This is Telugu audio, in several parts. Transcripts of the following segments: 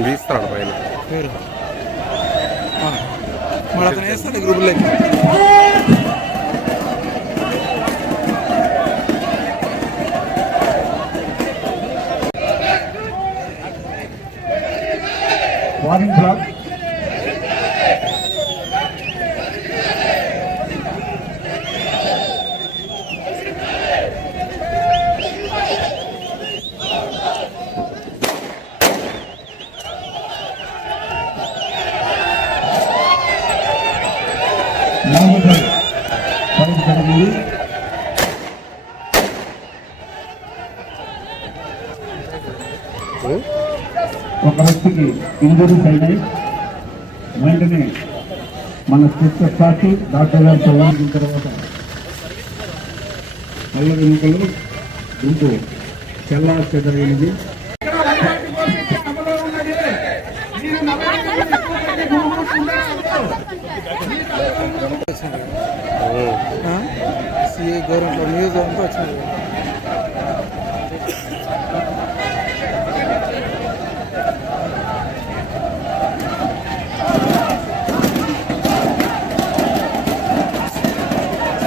ఆయన. తీస్తున్నాడు పైన మరి అతను వేస్తాడు గ్రూపులకి? వార్నింగ్ బ్లాక్ నలభై పది జరిగింది ఒక వ్యక్తికి ఇంజరీస్ అయినాయి వెంటనే మన సిస్టర్ సాక్షి డాక్టర్ గారు చదివిన తర్వాత అల్ల ఎన్నికలు గుంపు చెల్లా చెదరైనది సిఐ గవర్నమెంట్ న్యూస్ అంతా వచ్చింది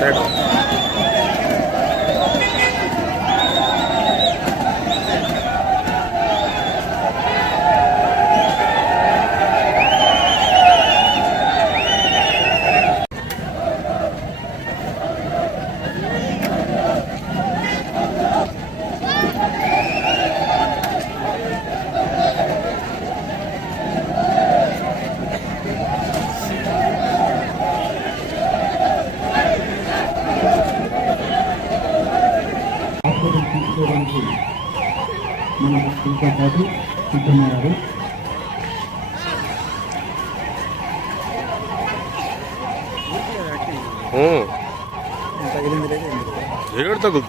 hospital 여기까지 불편하고 응. 얘가 일단 그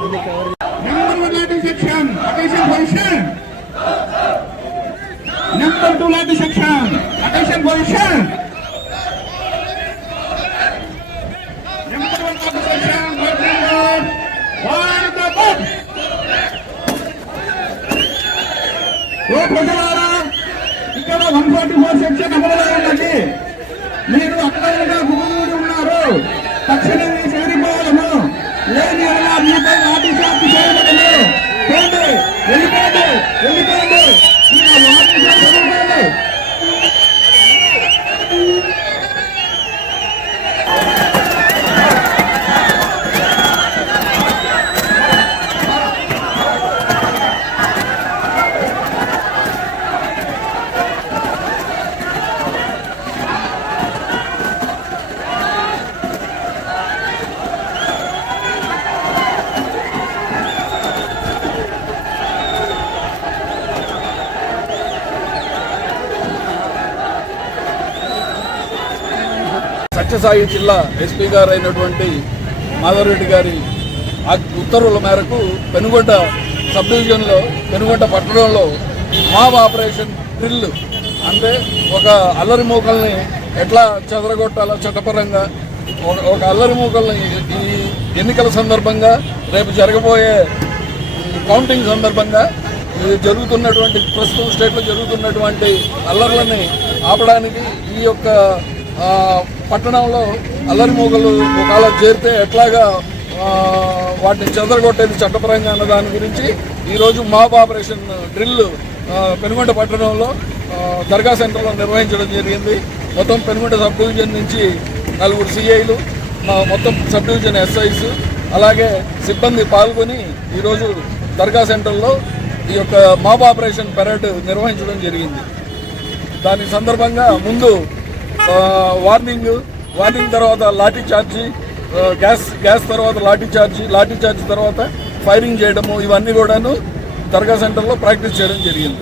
그러니까 Number two ladies section. Attention position. Number one ladies section. Board number one the board. Go for the Ikada 144 section. Number one ladies. Sathya Sai జిల్లా ఎస్పీ గారు అయినటువంటి మాధవరెడ్డి గారి ఆ ఉత్తర్వుల మేరకు పెనుగొండ సబ్ డివిజన్లో పెనుగొండ పట్టణంలో మాబ్ ఆపరేషన్ డ్రిల్ అంటే ఒక అల్లరి మూకల్ని ఎట్లా చెదరగొట్టాలో చట్టపరంగా ఒక ఒక అల్లరి మూకల్ని ఈ ఎన్నికల సందర్భంగా రేపు జరగబోయే కౌంటింగ్ సందర్భంగా జరుగుతున్నటువంటి ప్రస్తుతం స్టేట్లో జరుగుతున్నటువంటి అల్లర్లని ఆపడానికి ఈ యొక్క పట్టణంలో అల్లరి మూగలు ఒకవేళ చేరితే ఎట్లాగా వాటిని చెదరగొట్టేది చట్టపరంగా అన్న దాని గురించి ఈరోజు మాబ్ ఆపరేషన్ డ్రిల్ పెనుగొండ పట్టణంలో దర్గా సెంటర్లో నిర్వహించడం జరిగింది. మొత్తం పెనుగొండ సబ్ డివిజన్ నుంచి నలుగురు సిఐలు మొత్తం సబ్ డివిజన్ ఎస్ఐస్ అలాగే సిబ్బంది పాల్గొని ఈరోజు దర్గా సెంటర్లో ఈ యొక్క మాబ్ ఆపరేషన్ పెరేడ్ నిర్వహించడం జరిగింది. దాని సందర్భంగా ముందు వార్నింగ్ వార్నింగ్ తర్వాత లాఠీ చార్జీ గ్యాస్ గ్యాస్ తర్వాత లాఠీ చార్జీ లాఠీ చార్జ్ తర్వాత ఫైరింగ్ చేయడము ఇవన్నీ కూడాను దర్గా సెంటర్లో ప్రాక్టీస్ చేయడం జరిగింది.